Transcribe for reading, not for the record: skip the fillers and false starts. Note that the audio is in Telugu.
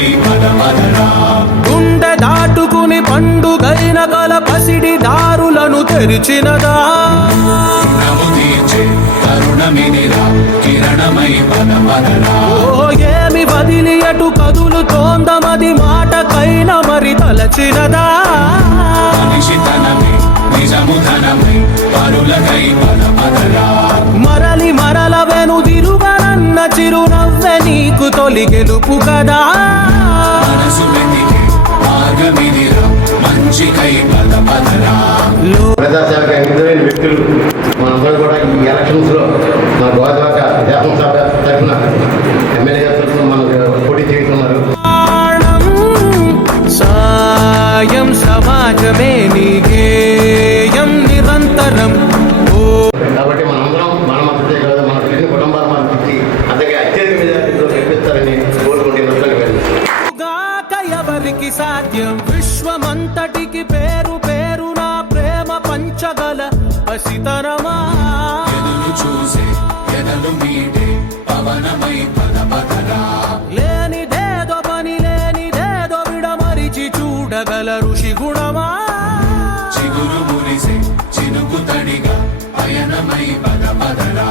పయనమై పదమదరా గుండె దాటుకుని పండుగైన గల పసిడి దారులను తెరిచినదా రుణము తీర్చే తరుణమిదిరా కిరణమై పదమదరా ఓ ఏమి వదిలి అటు కదులుతోందమది మాటకైన మరి తలచినదా మనిషితనమే నిజముధనమై పరులకై పదమదరా మరలి మరల వెనుదిరుగనన్న చిరునవ్వె నీకు తొలి గెలుపు కదా మనసు వెతికే మార్గమిదిరా మంచికై పదమదరా ప్రజాసేవకు అంకితమైన వ్యక్తులు మనందరూ కూడా ఈ ఎలక్షన్స్ లో మన గోదావరి శాసనసభ తరఫున ఎమ్మెల్యే తరఫున మనకు పోటీ చేస్తున్నారు. సాయం సమాజమే నీ గేయం నిరంతరం. కాబట్టి మనందరం మన మద్దతే కాదు మన రెండు కుటుంబాలు మనకి ఇచ్చి అందుకే అత్యధిక మెజారిటీతో గెలిపిస్తారని కోరుకుంటున్నాను. ఎవరికి సాధ్యం విశ్వమంతటికి పేరు పేరు నా ప్రేమ పంచగల పసితరమా ఎదురు చూసే ఎదలు మీటే పవనమై పదమదరా లేనిదేదో పని లేనిదేదో విడమరిచి చూడగల ఋషి గుణమా చిగురు మురిసే చినుకు తడిగా పయనమై పదమదరా